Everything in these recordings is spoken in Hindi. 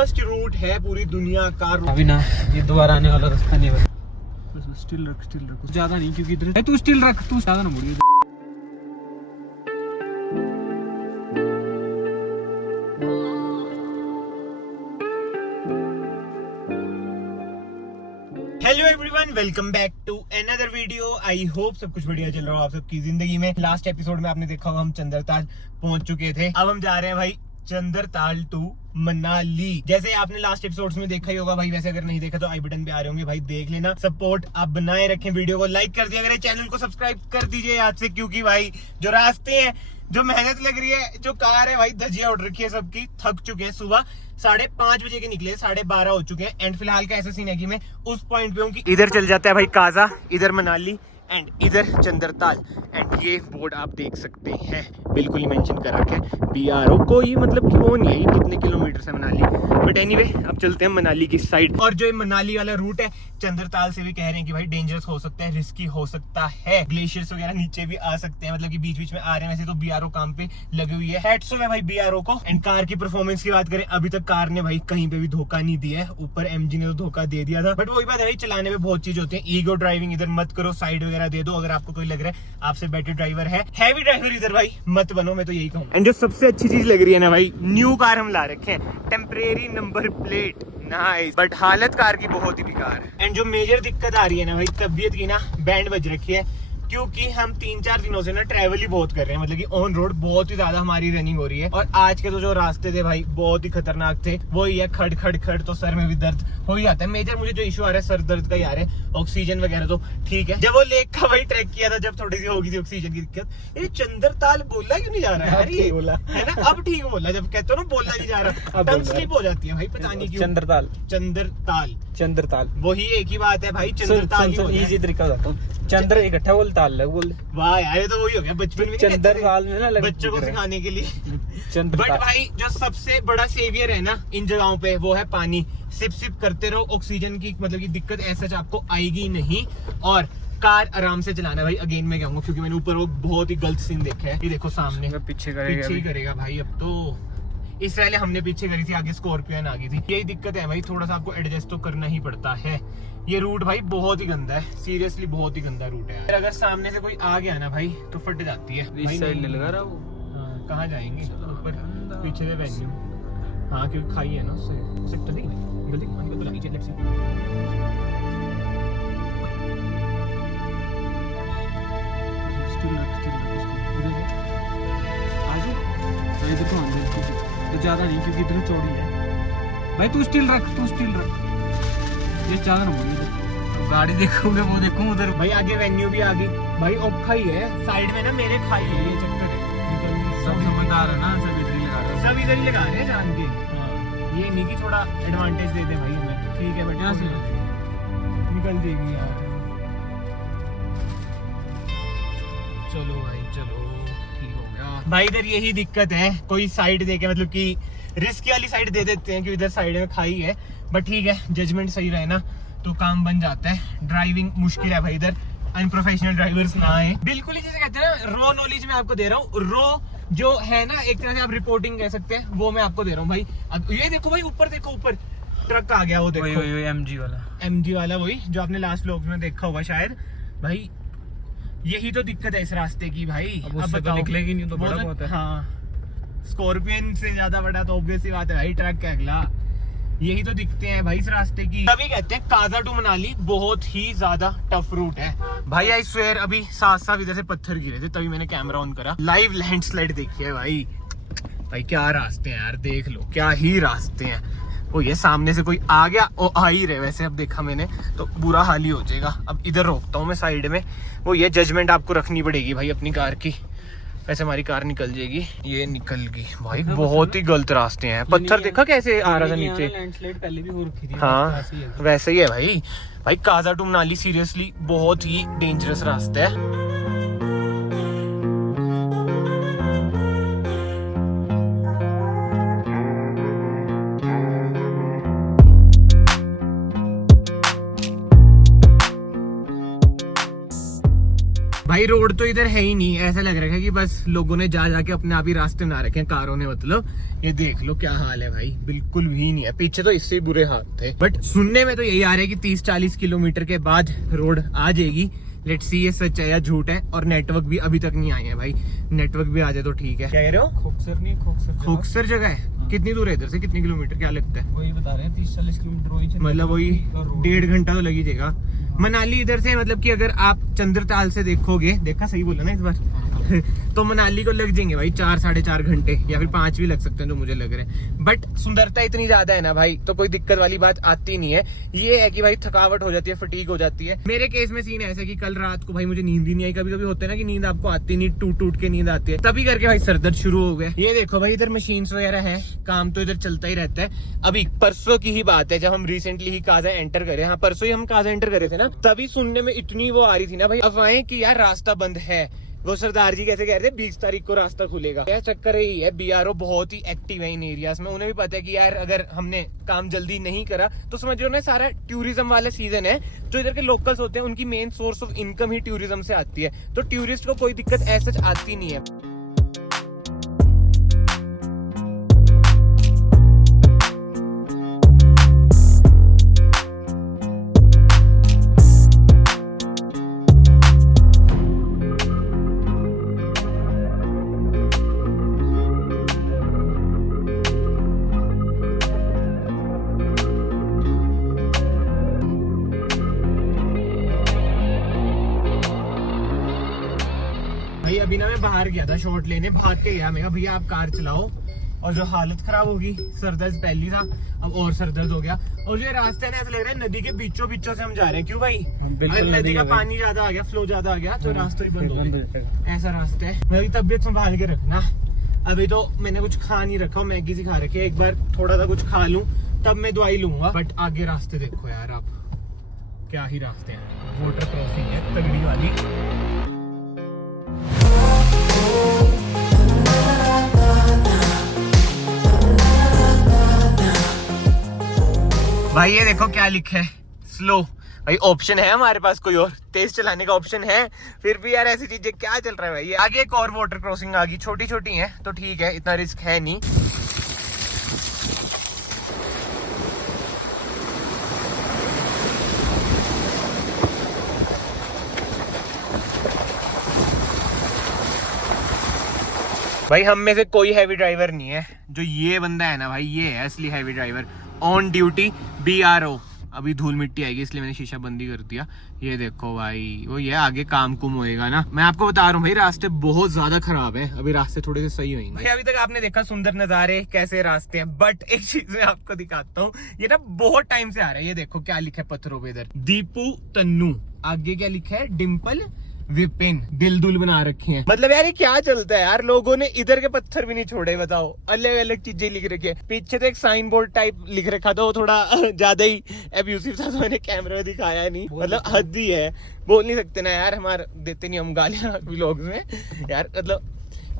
वर्स्ट रूट है पूरी दुनिया का। अभी ना ये दोबारा आने वाला रास्ता नहीं है। बस स्टिल रख ज्यादा नहीं, क्योंकि इधर तू स्टिल रख, तू ज्यादा ना मुड़िए। Hello everyone, welcome back to another video. I hope सब कुछ बढ़िया चल रहा हो आप सबकी जिंदगी में। लास्ट एपिसोड में आपने देखा होगा हम चंद्रताल पहुंच चुके थे। अब हम जा रहे हैं भाई चंद्रताल टू मनाली। जैसे आपने लास्ट एपिसोड्स में देखा ही होगा भाई, वैसे अगर नहीं देखा तो आई बटन पे आ रहे होंगे भाई, देख लेना। सपोर्ट आप बनाए रखें, वीडियो को लाइक कर दिया, अगर चैनल को सब्सक्राइब कर दीजिए आज से, क्योंकि भाई जो रास्ते हैं, जो मेहनत लग रही है, जो कार है भाई धजिया उड़ रखी है सबकी। थक चुके हैं, सुबह 5:30 बजे के निकले, 12:30 हो चुके हैं। एंड फिलहाल का ऐसा सीन है कि मैं उस पॉइंट पे हूँ कि इधर चल जाता है भाई काजा, इधर मनाली एंड इधर चंद्रताल। एंड ये बोर्ड आप देख सकते हैं, बिल्कुल ही मेंशन करा के BRO, कोई मतलब कि वो नहीं है ये कितने किलोमीटर से मनाली। बट एनीवे अब चलते हैं मनाली की साइड। और जो ये मनाली वाला रूट है, चंद्रताल से भी कह रहे हैं कि भाई डेंजरस हो सकता है, रिस्की हो सकता है, ग्लेशियर्स वगैरह नीचे भी आ सकते हैं, मतलब कि बीच बीच में आ रहे हैं। वैसे तो BRO काम पे लगी हुई है, हैट्स ऑफ है भाई BRO को। एंड कार की परफॉर्मेंस की बात करें, अभी तक कार ने भाई कहीं पे भी धोखा नहीं दिया है। ऊपर MG ने तो धोखा दे दिया था, बट वही बात है भाई, चलाने में बहुत चीज होती है। ईगो ड्राइविंग इधर मत करो, साइड वगैरह दे दो अगर आपको कोई लग रहा है आपसे बेटर ड्राइवर है। हैवी ड्राइवर इधर भाई मत बनो, मैं तो यही कहूँ। एंड जो सबसे अच्छी चीज लग रही है ना भाई, न्यू कार हम ला रखे हैं, temporary number plate, nice. But हालत कार की बहुत ही बेकार है। एंड जो मेजर दिक्कत आ रही है ना भाई, तबीयत की ना बैंड बज रखी है, क्योंकि हम 3-4 दिनों से ना ट्रैवल ही बहुत कर रहे हैं, मतलब कि ऑन रोड बहुत ही ज्यादा हमारी रनिंग हो रही है। और आज के तो जो रास्ते थे भाई बहुत ही खतरनाक थे, वही है खड़ खड़ खड़, तो सर में भी दर्द हो ही जाता है। मेजर मुझे जो इशू आ रहा है सर दर्द का ही आ रहा है, ऑक्सीजन वगैरह तो ठीक है। जब वो लेक का भाई ट्रैक किया था, जब थोड़ी सी होगी थी ऑक्सीजन की दिक्कत, ये चंद्रताल बोला क्यों नहीं जा रहा है यार, ये बोला है ना, अब ठीक बोला। जब कहते हो ना बोलना नहीं जा रहा, टंग स्लिप हो जाती है भाई, पता नहीं क्यों। चंद्रताल वही एक ही बात है भाई, चंद्रताल इजी तरीका बताता हूँ, चंद्र इकट्ठा बोल, ताल लग बोल। वाह यार, ये तो वही हो गया बचपन में, चंद्रताल में ना बच्चों को सिखाने के लिए। चंद्रताल। बट भाई जो सबसे बड़ा सेवियर है ना इन जगहों पे, वो है पानी। सिप सिप करते रहो, ऑक्सीजन की मतलब की दिक्कत ऐसा आपको आएगी नहीं। और कार आराम से चलाना भाई, अगेन मैं कहूंगा, क्योंकि मैंने ऊपर वो बहुत ही गलत सीन देखा है। ये देखो सामने पीछे ही करेगा भाई। अब तो इस पहले हमने पीछे करी थी, आगे स्कॉर्पियन आ गई थी। यही दिक्कत है भाई, थोड़ा सा आपको एडजस्ट तो करना ही पड़ता है। ये रूट भाई बहुत ही गंदा है, सीरियसली बहुत ही गंदा रूट है। अगर सामने से कोई आ गया ना भाई तो फट जाती है। इस साइड नहीं लगा रहा वो, कहाँ जाएंगे ऊपर पीछे से वेन्यू। हाँ क्योंकि खाई है ना उससे जल्दी जल्दी निकल तो नीचे। लेट्स सी इधर तो अंदर तो ज्यादा नहीं, क्योंकि इधर चौड़ी है भाई। तू स्टिल रख, ये ज्यादा ना मुड़िए। गाड़ी देखोगे वो देखूं उधर भाई, आगे वेन्यू भी आ गई भाई। औखा ही है, साइड में ना मेरे खाई है, ये चक्कर है। सब समझदार है ना, सब इधर ही लगा रहे हैं, सब इधर ही लगा रहे हैं जान के। ये नहीं कि थोड़ा एडवांटेज दे दे भाई हमें, ठीक है बट यहाँ से निकल जाएगी यार। चलो भाई चलो, ठीक हो गया भाई। इधर यही दिक्कत है, कोई साइड देके मतलब कि रिस्क वाली साइड दे देते हैं कि इधर साइड में खाई है। बट ठीक है, जजमेंट सही रहे ना तो काम बन जाता है। ड्राइविंग मुश्किल है भाई इधर, अनप्रोफेशनल ड्राइवर्स ना आए। बिल्कुल ही जैसे कहते हैं ना, रॉ नॉलेज मैं आपको दे रहा हूँ। रॉ जो है ना, एक तरह से आप रिपोर्टिंग कह सकते हैं, वो मैं आपको दे रहा हूँ भाई। अब ये देखो भाई, ऊपर देखो, ऊपर ट्रक आ गया, वो देखो MG वाला वही जो आपने लास्ट व्लॉग में देखा होगा शायद भाई। यही तो दिक्कत है इस रास्ते की भाई। अब बताओ, निकलेगी नहीं तो बड़ा बहुत है। हाँ, स्कॉर्पियन से ज्यादा बड़ा तो ऑब्वियस ही बात है भाई, ट्रक का अगला। यही तो दिखते हैं भाई इस रास्ते की। तभी कहते हैं काजा टू मनाली बहुत ही ज्यादा टफ रूट है भाई। आई स्वेयर अभी साफ इधर से पत्थर गिरे थे, तभी मैंने कैमरा ऑन करा। लाइव लैंडस्लाइड देखी है भाई। भाई क्या रास्ते हैं यार, देख लो क्या ही रास्ते हैं। वो ये सामने से कोई आ गया, वो आ ही रहे वैसे, अब देखा मैंने तो बुरा हाल ही हो जाएगा। अब इधर रोकता हूँ मैं साइड में। वो ये जजमेंट आपको रखनी पड़ेगी भाई अपनी कार की, वैसे हमारी कार निकल जाएगी। ये निकल गई भाई, बहुत ही गलत रास्ते हैं। पत्थर देखा कैसे आ रहा था नीचे, लैंडस्लाइड पहले भी हो रखी थी। हाँ वैसे ही है भाई। भाई काजा टू मनाली सीरियसली बहुत ही डेंजरस रास्ता है। भाई रोड तो इधर है ही नहीं, ऐसा लग रहा है कि बस लोगों ने जा जाके अपने आप ही रास्ते बना रखे हैं, कारों ने। मतलब ये देख लो क्या हाल है भाई, बिल्कुल भी नहीं है। पीछे तो इससे बुरे हाल थे, बट सुनने में तो यही आ रहा है कि 30-40 किलोमीटर के बाद रोड आ जाएगी। लेट्स सी ये सच है या झूठ है। और नेटवर्क भी अभी तक नहीं आए हैं भाई, नेटवर्क भी आ जाए तो ठीक है। क्या कह रहे हो? खोखसर जगह है? कितनी दूर है इधर से, कितने किलोमीटर क्या लगता है? वही बता रहे हैं 30-40 किलोमीटर वही। मतलब वही 1.5 घंटा तो लग ही जाएगा। मनाली इधर से मतलब कि अगर आप चंद्रताल से देखोगे, देखा सही बोला ना इस बार तो मनाली को लग जाएंगे भाई 4-4.5 घंटे या फिर 5 भी लग सकते हैं जो मुझे लग रहे हैं। बट सुंदरता इतनी ज्यादा है ना भाई, तो कोई दिक्कत वाली बात आती नहीं है। ये है कि भाई थकावट हो जाती है, फटीग हो जाती है। मेरे केस में सीन ऐसा कि कल रात को भाई मुझे नींद ही नहीं आई। कभी कभी होता है ना कि नींद आपको आती नहीं, टूट के नींद आती है, तभी करके भाई सरदर्द शुरू हो गया। ये देखो भाई इधर मशीन वगैरह है, काम तो इधर चलता ही रहता है। अभी परसों की ही बात है जब हम रिसेंटली ही काजा एंटर करे। हाँ परसों ही हम काजा एंटर करे थे ना, तभी सुनने में इतनी वो आ रही थी ना भाई अफवाहें कि यार रास्ता बंद है। वो सरदार जी कैसे कह रहे थे 20 तारीख को रास्ता खुलेगा। यह चक्कर यही है, बीआरओ बहुत ही एक्टिव है इन एरियाज में। उन्हें भी पता है कि यार अगर हमने काम जल्दी नहीं करा तो समझ लो ना सारा टूरिज्म वाला सीजन है। जो इधर के लोकल्स होते हैं उनकी main source of income he tourism से आती है, तो टूरिस्ट को कोई दिक्कत ऐसा आती नहीं है। भाई अभी ना मैं बाहर गया था शॉट लेने, भाग के गया। मैं कहा भैया आप कार चलाओ, और जो हालत खराब होगी, सरदर्द पहली था अब और सरदर्द हो गया। और जो रास्ते है ना ऐसा लग रहा है नदी के बीचों से हम जा रहे हैं। क्यों भाई? नदी का पानी ज्यादा आ गया, फ्लो ज्यादा आ गया तो रास्ता ही बंद हो गया। ऐसा रास्ता है। मेरी तबियत संभाल के रखना। अभी तो मैंने कुछ खा नहीं रखा, मैगी सी खा रखी है। एक बार थोड़ा सा कुछ खा लूं तब मैं दवाई लूंगा। बट आगे रास्ते देखो यार आप, क्या ही रास्ते हैं। वाटर क्रॉसिंग है तगड़ी वाली। भाई ये देखो क्या लिखा है, स्लो। भाई ऑप्शन है हमारे पास कोई और, तेज चलाने का ऑप्शन है, फिर भी यार ऐसी चीजें क्या चल रहा है भाई। आगे एक और वाटर क्रॉसिंग आ गई, छोटी छोटी है तो ठीक है, इतना रिस्क है नहीं। भाई हम में से कोई हैवी ड्राइवर नहीं है। जो ये बंदा है ना भाई, ये है असली heavy driver, on duty BRO. अभी धूल मिट्टी आएगी इसलिए मैंने शीशा बंद ही कर दिया। ये देखो भाई वो ये आगे काम कुम होएगा ना। मैं आपको बता रहा हूँ भाई रास्ते बहुत ज्यादा खराब है, अभी रास्ते थोड़े से सही होंगे। भाई अभी तक आपने देखा सुंदर नजारे कैसे रास्ते हैं, बट एक चीज मैं आपको दिखाता हूँ। ये ना बहुत टाइम से आ रहा है। ये देखो क्या लिखा है पत्थरों पे इधर, दीपू तन्नू। आगे क्या लिखा है, डिम्पल विपिन। दिल दुल बना रखे हैं। मतलब यार ये क्या चलता है यार, लोगों ने इधर के पत्थर भी नहीं छोड़े। बताओ, अलग अलग चीजें लिख रखी है। पीछे तो एक साइन बोर्ड टाइप लिख रखा था, वो थोड़ा ज्यादा ही एब्यूसिव था तो मैंने कैमरे में दिखाया नहीं। मतलब हद ही है, बोल नहीं सकते ना यार, हमारे देते नहीं हम गालियां व्लॉग्स में यार। मतलब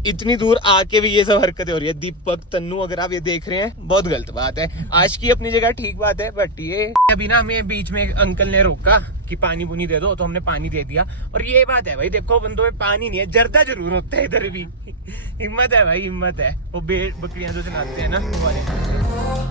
इतनी दूर आके भी ये सब हरकतें हो रही है। दीपक तन्नू अगर आप ये देख रहे हैं बहुत गलत बात है। आज की अपनी जगह ठीक बात है, बट ये अभी ना हमें बीच में एक अंकल ने रोका कि पानी पुनी दे दो, तो हमने पानी दे दिया। और ये बात है भाई, देखो बंदों में पानी नहीं है, जर्दा जरूर होता है इधर भी। हिम्मत है भाई, हिम्मत है। वो भेड़ बकरियां जो चलाते हैं ना वो वाले।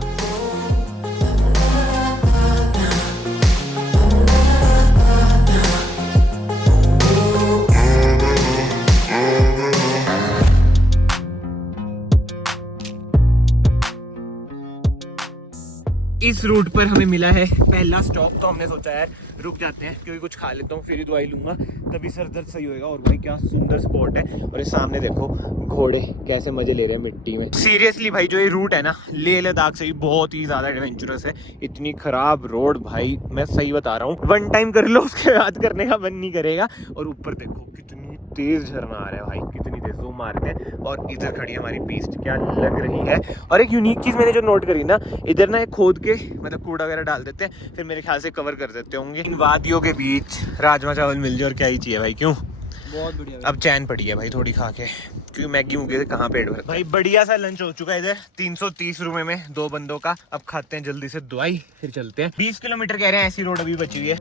इस रूट पर हमें मिला है पहला स्टॉप, तो हमने सोचा यार रुक जाते हैं, क्योंकि कुछ खा लेता हूँ फिर ही दवाई लूंगा, तभी सर दर्द सही होएगा। और भाई क्या सुंदर स्पॉट है। और ये सामने देखो घोड़े कैसे मजे ले रहे हैं मिट्टी में। सीरियसली भाई जो ये रूट है ना लेह लद्दाख से भी बहुत ही ज्यादा एडवेंचरस है। इतनी खराब रोड भाई, मैं सही बता रहा हूँ, 1 टाइम कर लो उसके बाद करने का मन नहीं करेगा। और ऊपर देखो कितनी तेज झरना आ रहा है भाई, कितनी तेज जूम मारते हैं। और इधर खड़ी हमारी बीस्ट, क्या लग रही है। और एक यूनिक चीज मैंने जो नोट करी ना, इधर ना खोद के मतलब कूड़ा वगैरह डाल देते हैं, फिर मेरे ख्याल से कवर कर देते होंगे। इन वादियों के बीच राजमा चावल मिल जाए और क्या ही चाहिए भाई। क्यों, बहुत बढ़िया। अब चैन पड़ी है भाई थोड़ी खा के, क्योंकि मैगी मुगी से कहाँ पेट भरता भाई। बढ़िया सा लंच हो चुका है इधर 330 रुपए में 2 बंदों का। अब खाते हैं जल्दी से दवाई, फिर चलते हैं। 20 किलोमीटर कह रहे हैं, ऐसी रोड अभी बची हुई है।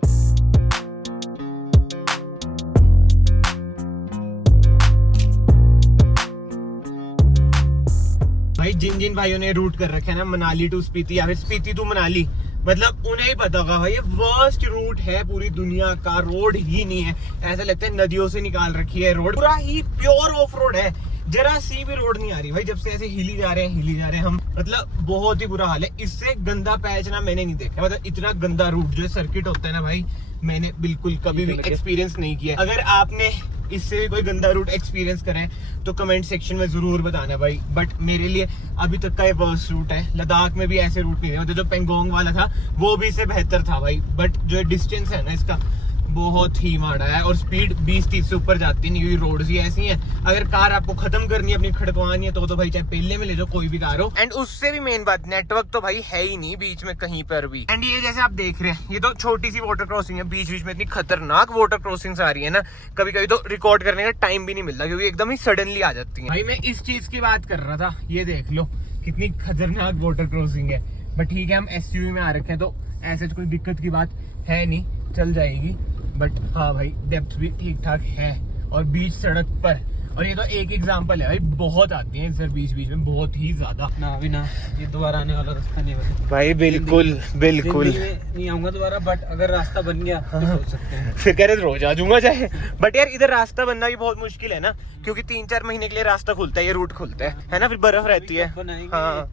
जिन जिन भाइयों ने रूट कर रखे है ना मनाली टू स्पीति या फिर स्पीति टू मनाली, मतलब उन्हें ही पता होगा भाई ये वर्स्ट रूट है पूरी दुनिया का। रोड ही नहीं है, ऐसा लगता है नदियों से निकाल रखी है रोड, पूरा ही प्योर ऑफ रोड है, जरा सी भी रोड नहीं आ रही भाई। जब से ऐसे हिली जा रहे हैं हम, मतलब बहुत ही बुरा हाल है। इससे गंदा पैच ना मैंने नहीं देखा, मतलब इतना गंदा रूट जो सर्किट होता है ना भाई, मैंने बिल्कुल कभी भी एक्सपीरियंस नहीं किया। अगर आपने इससे भी कोई गंदा रूट एक्सपीरियंस करें तो कमेंट सेक्शन में जरूर बताना भाई। बट मेरे लिए अभी तक का ये वर्स्ट रूट है। लद्दाख में भी ऐसे रूट नहीं थे, मतलब जो पेंगोंग वाला था वो भी इससे बेहतर था भाई। बट जो डिस्टेंस है ना इसका बहुत ही माड़ा है और स्पीड 20-30 से ऊपर जाती नहीं, क्योंकि रोड्स ही ऐसी हैं। अगर कार आपको खत्म करनी है, अपनी खड़कवानी है तो भाई चाहे पहले में ले जाओ, कोई भी कार हो। एंड उससे भी मेन बात, नेटवर्क तो भाई है ही नहीं बीच में कहीं पर भी। एंड ये जैसे आप देख रहे हैं, ये तो छोटी सी वाटर क्रॉसिंग है, बीच बीच में इतनी खतरनाक वाटर क्रॉसिंग्स आ रही है ना, कभी कभी तो रिकॉर्ड करने का टाइम भी नहीं मिलता, क्योंकि एकदम ही सडनली आ जाती है। भाई मैं इस चीज की बात कर रहा था, ये देख लो कितनी खतरनाक वाटर क्रॉसिंग है। बट ठीक है, हम एसयूवी में आ रखे हैं तो ऐसे कोई दिक्कत की बात है नहीं, चल जाएगी। बट हाँ भाई डेप्थ भी ठीक ठाक है और बीच सड़क पर, और ये तो एक एग्जांपल है भाई, बहुत आती है सर बीच बीच में, बहुत ही ज्यादा। ना अभी ना, ये दोबारा आने वाला रास्ता नहीं है भाई, बिल्कुल बिल्कुल नहीं आऊंगा दोबारा। बट अगर रास्ता बन गया तो सोच सकते हैं, फिर कह रहे रोज आ जाऊंगा चाहे। बट यार इधर रास्ता बनना भी बहुत मुश्किल है ना, क्योंकि 3-4 महीने के लिए रास्ता खुलता है, ये रूट खुलता है ना, फिर बर्फ रहती है। हाँ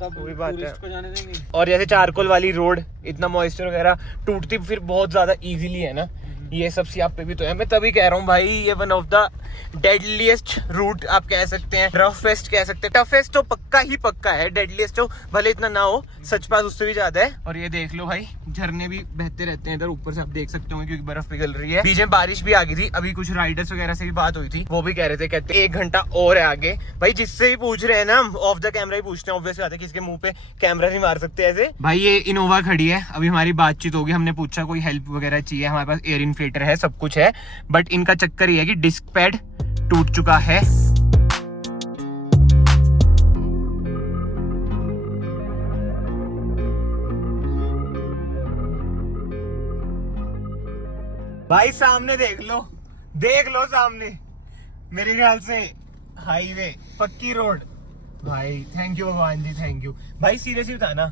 वही बात है। को जाने देंगे। और जैसे चारकोल वाली रोड, इतना मॉइस्चर वगैरह टूटती फिर बहुत ज्यादा इजीली है ना, ये सब सियाप पे भी तो है। मैं तभी कह रहा हूँ भाई, ये one of the deadliest route आप कह सकते हैं, रफेस्ट कह सकते हैं। टफेस्ट तो पक्का ही पक्का है, डेडलीस्ट तो भले इतना ना हो, सच पास उससे भी ज्यादा है। और ये देख लो भाई, झरने भी बहते रहते हैं इधर, ऊपर से आप देख सकते होंगे क्योंकि बर्फ पिघल रही है। बीच में बारिश भी आ गई थी, अभी कुछ राइडर्स वगैरह से भी बात हुई थी, वो भी कह रहे थे, कहते 1 घंटा और है आगे। भाई जिससे भी पूछ रहे हैं ना, ऑफ द कैमरा ही पूछते हैं, ऑब्वियस बात है, किसके मुंह पे कैमरा नहीं मार सकते ऐसे। भाई ये इनोवा खड़ी है, अभी हमारी बातचीत होगी, हमने पूछा कोई हेल्प वगैरह चाहिए, हमारे पास एयर इन्फ्लेटर है, सब कुछ है। बट इनका चक्कर ये है कि डिस्क पैड टूट चुका है। भाई सामने देख लो सामने, मेरे ख्याल से हाईवे, पक्की रोड। भाई थैंक यू भगवान जी, थैंक यू भाई। सीरियसली बताना,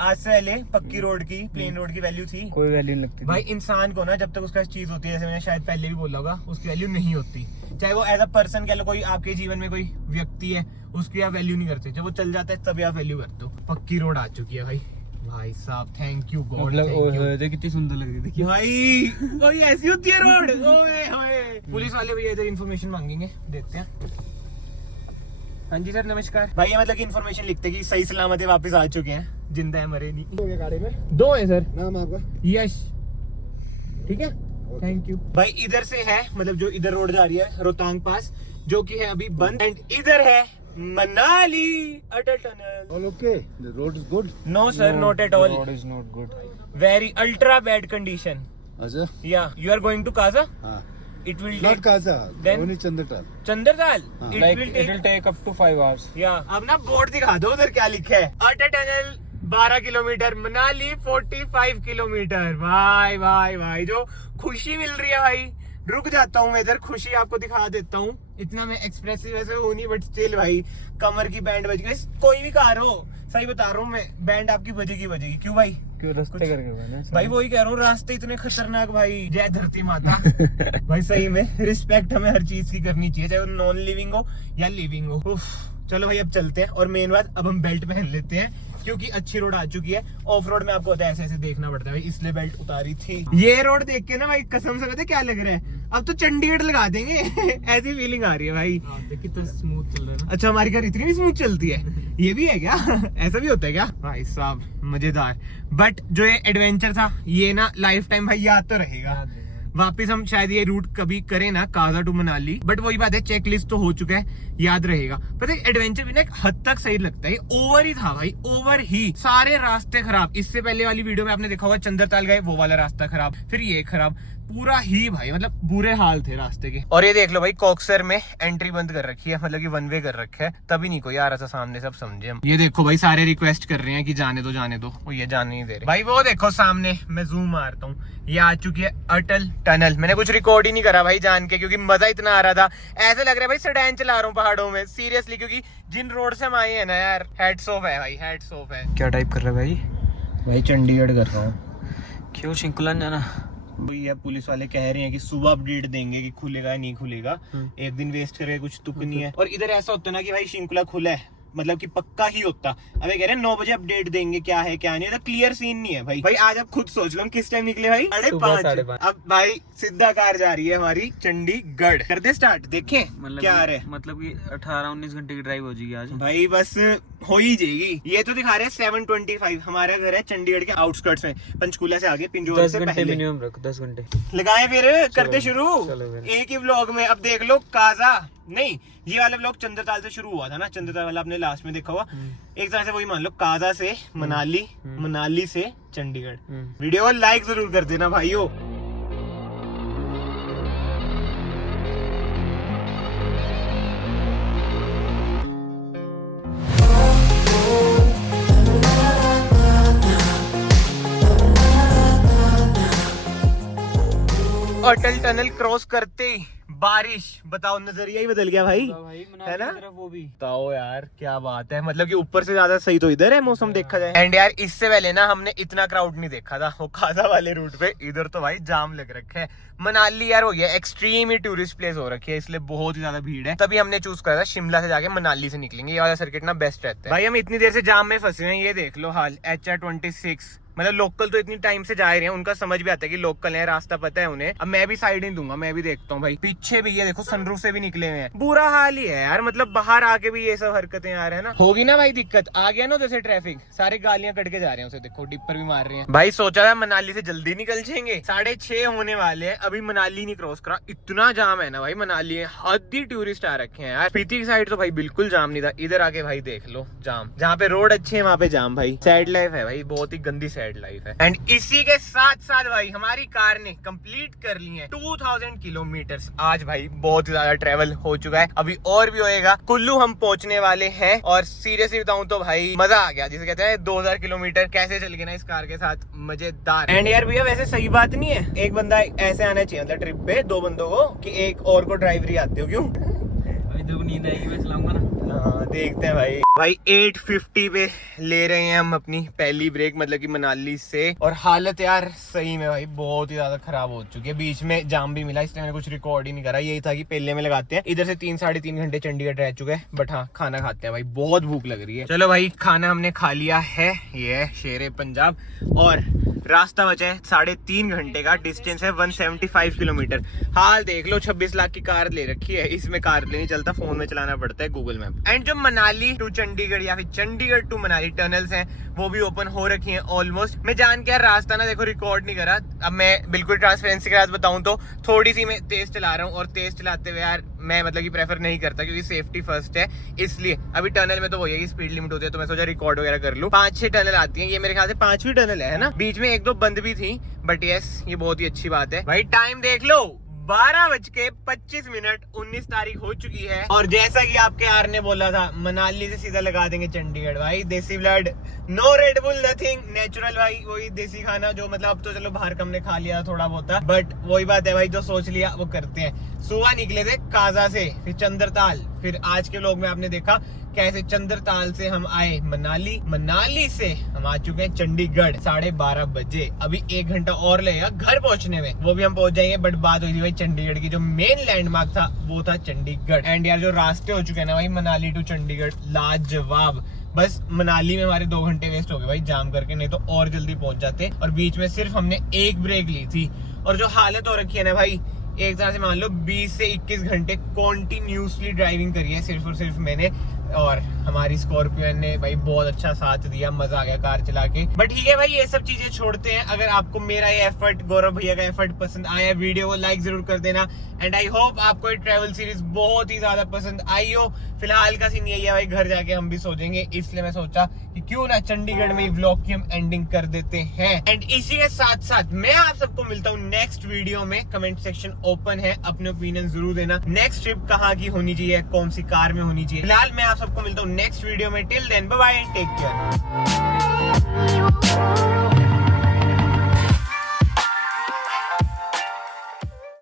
आज से पहले पक्की रोड की, प्लेन रोड की वैल्यू थी? कोई वैल्यू नहीं लगती भाई। इंसान को ना जब तक उसका चीज होती है, जैसे मैंने शायद पहले भी बोला होगा, उसकी वैल्यू नहीं होती। चाहे वो एज अ पर्सन कह लो, कोई आपके जीवन में कोई व्यक्ति है, उसकी आप वैल्यू नहीं करते, जब वो चल जाता है तभी आप वैल्यू करते हो। पक्की रोड आ चुकी है भाई। भाई साहब थैंक यू गॉड, मतलब कितनी सुंदर लग रही थी भाई। कोई ऐसी होती है रोड? ओए पुलिस वाले भैया इधर इन्फॉर्मेशन मांगेंगे, देखते हैं। हाँ जी सर नमस्कार। भाई ये मतलब कि इन्फॉर्मेशन लिखते कि सही सलामत है, वापस आ चुके हैं, जिंदा है, मरे नहीं। गाड़ी में 2 है सर। नाम आपका? यश। ठीक है, थैंक यू भाई। इधर से है, मतलब जो इधर रोड जा रही है रोहतांग पास, जो कि है अभी बंद। एंड इधर है Manali Atal tunnel. All okay? The road is good? No sir, not at all, road is not good, very ultra bad condition. अच्छा? या you are going to Kaza? हाँ. It will Not take Kaza. Then- Only Chandratal. Chandratal. हाँ. Like it will take up to 5 hours। या अब ना बोर्ड दिखा दो उधर क्या लिखा है। अटल टनल 12 किलोमीटर, मनाली 45 किलोमीटर। भाई भाई भाई, जो खुशी मिल रही है भाई, रुक जाता हूँ मैं इधर, खुशी आपको दिखा देता हूँ। इतना मैं एक्सप्रेसिव वैसे हूँ नहीं, बट स्टिल भाई कमर की बैंड बज गई। कोई भी कार हो, सही बता रहा हूँ मैं, बैंड आपकी बजेगी। क्यों भाई? क्यों रास्ते करके बने भाई वही कह रहा हूँ, रास्ते इतने खतरनाक भाई। जय धरती माता। भाई सही में रिस्पेक्ट हमें हर चीज की करनी चाहिए, चाहे वो नॉन लिविंग हो या लिविंग हो। उफ, चलो भाई अब चलते हैं। और मेन बात, अब हम बेल्ट पहन लेते हैं, क्योंकि अच्छी रोड आ चुकी है। ऑफ रोड में आपको होता है ऐसे ऐसे देखना पड़ता है भाई, इसलिए बेल्ट उतारी थी। ये रोड देख के ना भाई कसम से, पता है क्या लग रहा है, अब तो चंडीगढ़ लगा देंगे। ऐसी फीलिंग आ रही है भाई। कितना स्मूथ चल रहा है ना। अच्छा हमारी कार इतनी भी स्मूथ चलती है? ये भी है क्या? ऐसा भी होता है क्या? भाई साहब मजेदार। बट जो ये एडवेंचर था, ये ना लाइफ टाइम भाई याद तो रहेगा। वापस हम शायद ये रूट कभी करें ना, काजा टू मनाली। बट वही बात है, चेक लिस्ट तो हो चुका है, याद रहेगा। पता है एडवेंचर भी ना एक हद तक सही लगता है। ओवर ही था भाई, ओवर ही। सारे रास्ते खराब। इससे पहले वाली वीडियो में आपने देखा होगा, चंद्रताल गए, वो वाला रास्ता खराब, फिर ये खराब। पूरा ही भाई मतलब बुरे हाल थे रास्ते के। और ये देख लो भाई कॉक्सर में एंट्री बंद कर रखी है, मतलब कि वन वे कर रखा है, तभी नहीं कोई आ रहा था सामने, सब समझे हम। ये देखो भाई सारे रिक्वेस्ट कर रहे हैं कि जाने दो जाने दो, वो ये जाने नहीं दे रहे भाई। वो देखो सामने, मैं जूम मारता हूँ, ये आ चुकी है अटल टनल। मैंने कुछ रिकॉर्ड ही नहीं करा भाई जान के, क्योंकि मजा इतना आ रहा था, ऐसे लग रहा है भाई सेडान चला रहा हूँ पहाड़ों में सीरियसली, क्योंकि जिन रोड से हम आए हैं ना यार, हेड्स ऑफ है भाई, हेड्स ऑफ है। क्या टाइप कर रहा है भाई चंडीगढ़ कर रहा हूँ। क्यों शिंकुलन जाना? ये पुलिस वाले कह रहे हैं कि सुबह अपडेट देंगे कि खुलेगा या नहीं खुलेगा, एक दिन वेस्ट करके कुछ तुक नहीं है। और इधर ऐसा होता ना कि भाई शिंकुला खुला है, मतलब कि पक्का ही होता। अब ये कह रहे हैं 9 बजे अपडेट देंगे, क्या है क्या नहीं, तो क्लियर सीन नहीं है भाई। भाई आज आप खुद सोच लो हम किस टाइम निकले भाई, 5:30। अब भाई सीधा कार जा रही है हमारी चंडीगढ़। कर दे स्टार्ट, देखें क्या आ रहा है। मतलब कि 18-19 घंटे की ड्राइव हो जाएगी आज भाई, बस हो ही जाएगी। ये तो दिखा रहे हैं 7:25। हमारा घर है चंडीगढ़ के आउटस्कर्ट्स में, पंचकूला से आगे, पिंजौर से पहले। मिनिमम रख 10 घंटे लगाए फिर करते शुरू एक ही व्लॉग में। अब देख लो काजा नहीं, ये वाला व्लॉग चंद्रताल से शुरू हुआ था ना, चंद्रताल वाला आपने लास्ट में देखा हुआ। एक तरह से वही मान लो, काजा से मनाली, मनाली से चंडीगढ़। वीडियो को लाइक जरूर कर देना भाइयों। अटल टनल क्रॉस करते ही बारिश, बताओ नजरिया ही बदल गया भाई, है ना? वो भी बताओ यार क्या बात है, मतलब कि ऊपर से ज्यादा सही तो इधर है मौसम देखा जाए। एंड यार इससे पहले ना हमने इतना क्राउड नहीं देखा था वो काजा वाले रूट पे, इधर तो भाई जाम लग रखे है। मनाली यार हो गया एक्सट्रीम ही टूरिस्ट प्लेस हो रखी है, इसलिए बहुत ही ज्यादा भीड़ है। तभी हमने चूज करा था शिमला से जाके मनाली से निकलेंगे, ये वाला सर्किट ना बेस्ट रहता है। भाई हम इतनी देर से जाम में फंसे हैं, ये देख लो हाल। HR-26 मतलब लोकल तो इतनी टाइम से जा रहे हैं, उनका समझ भी आता है कि लोकल है, रास्ता पता है उन्हें। अब मैं भी साइड नहीं दूंगा, मैं भी देखता हूँ भाई। पीछे भी ये देखो सनरूफ से भी निकले हुए हैं, बुरा हाल ही है यार, मतलब बाहर आके भी ये सब हरकतें आ रहे हैं ना। होगी ना भाई दिक्कत, आ गया ना जैसे ट्रैफिक, सारे गालियां कट के जा रहे हैं उसे, देखो डिपर भी मार रहे हैं। भाई सोचा था मनाली से जल्दी निकल जाएंगे, 6:30 होने वाले हैं, अभी मनाली नहीं क्रॉस करा। इतना जाम है ना भाई मनाली में, हद ही टूरिस्ट आ रखे हैं यार। स्पीति की साइड तो भाई बिल्कुल जाम नहीं था, इधर आके भाई देख लो जाम। जहाँ पे रोड अच्छे है वहाँ पे जाम भाई, सैड लाइफ है भाई, बहुत ही गंदी सैड लाइफ है। एंड इसी के साथ साथ भाई हमारी कार ने कंप्लीट कर ली है 2000 किलोमीटर। आज भाई बहुत ज्यादा ट्रेवल हो चुका है, अभी और भी होएगा। कुल्लू हम पहुंचने वाले हैं, और सीरियसली बताऊं तो भाई मजा आ गया, जिसे कहते हैं 2000 किलोमीटर कैसे चल गए ना इस कार के साथ, मजेदार। एंड यार भैया वैसे सही बात नहीं है, एक बंदा ऐसे आना चाहिए मतलब ट्रिप पे, 2 बंदों को, कि एक और को ड्राइवरी आती हो। क्यों? जब नींद आएगी मैं चलाऊंगा ना। हाँ देखते हैं भाई। भाई 8:50 पे ले रहे हैं हम अपनी पहली ब्रेक, मतलब कि मनाली से। और हालत यार सही में भाई बहुत ही ज्यादा खराब हो चुकी है, बीच में जाम भी मिला, इसलिए मैंने कुछ रिकॉर्ड ही नहीं करा। यही था कि पहले में लगाते हैं। इधर से 3-3.5 घंटे चंडीगढ़ रह चुके हैं, बट हाँ खाना खाते हैं भाई, बहुत भूख लग रही है। चलो भाई खाना हमने खा लिया है, ये है शेरे पंजाब, और रास्ता बचा है 3.5 घंटे का, डिस्टेंस है 175 किलोमीटर। हाल देख लो, 26 लाख की कार ले रखी है, इसमें कार नहीं चलता, फोन में चलाना पड़ता है गूगल मैप। एंड जो मनाली टू चंडीगढ़ या फिर चंडीगढ़ टू मनाली टनल्स हैं, वो भी ओपन हो रखी हैं ऑलमोस्ट। मैं जान के यार रास्ता ना देखो रिकॉर्ड नहीं करा, अब मैं बिल्कुल ट्रांसपेरेंसी के साथ बताऊं तो थोड़ी सी मैं तेज चला रहा हूँ, और तेज चलाते हुए यार मैं मतलब कि प्रेफर नहीं करता, क्योंकि सेफ्टी फर्स्ट है। इसलिए अभी टनल में तो वही है, स्पीड लिमिट होती है, तो मैं सोचा रिकॉर्ड वगैरह कर लूं। 5-6 टनल आती हैं, ये मेरे ख्याल से 5वीं टनल है ना, बीच में 1-2 बंद भी थी, बट यस ये बहुत ही अच्छी बात है। भाई टाइम देख लो, 12:25, 19 तारीख हो चुकी है। और जैसा कि आपके यार ने बोला था, मनाली से सीधा लगा देंगे चंडीगढ़। भाई देसी blood, no Red Bull, nothing, natural भाई, वही देसी खाना जो मतलब अब तो चलो बाहर का हमने खा लिया थोड़ा बहुत, बट वही बात है भाई, जो सोच लिया वो करते हैं। सुबह निकले थे काजा से, फिर चंद्रताल, फिर आज के व्लॉग में आपने देखा कैसे चंद्रताल से हम आए मनाली, मनाली से हम आ चुके हैं चंडीगढ़ 12:30 बजे। अभी 1 घंटा और लगेगा घर पहुंचने में, वो भी हम पहुंच जाएंगे। बट बात हुई थी भाई चंडीगढ़ की, जो मेन लैंडमार्क था वो था चंडीगढ़। एंड यार जो रास्ते हो चुके हैं ना भाई मनाली टू चंडीगढ़, लाजवाब। बस मनाली में हमारे 2 घंटे वेस्ट हो गए भाई जाम करके, नहीं तो और जल्दी पहुंच जाते। और बीच में सिर्फ हमने 1 ब्रेक ली थी, और जो हालत हो रखी है ना भाई, एक तरह से मान लो 20 से 21 घंटे कॉन्टिन्यूसली ड्राइविंग करी है सिर्फ और सिर्फ मैंने। और हमारी स्कॉर्पियन ने भाई बहुत अच्छा साथ दिया, मजा आ गया कार चला के। बट ठीक है भाई, ये सब चीजें छोड़ते हैं। अगर आपको मेरा ये एफर्ट, गौरव भैया का एफर्ट पसंद आया, वीडियो को लाइक जरूर कर देना। एंड आई होप आपको ये ट्रैवल सीरीज बहुत ही ज्यादा पसंद आई हो। फिलहाल का सीन यही है भाई, घर जाके हम भी सोचेंगे, इसलिए मैं सोचा कि क्यों ना चंडीगढ़ में व्लॉग की हम एंडिंग कर देते हैं। एंड इसी के साथ साथ मैं आप सबको मिलता हूँ नेक्स्ट वीडियो में। कमेंट सेक्शन ओपन है, अपने ओपिनियन जरूर देना। नेक्स्ट ट्रिप कहाँ की होनी चाहिए, कौन सी कार में होनी चाहिए। फिलहाल मैं आप सबको मिलता हूँ नेक्स्ट वीडियो में। Till then bye bye and take care.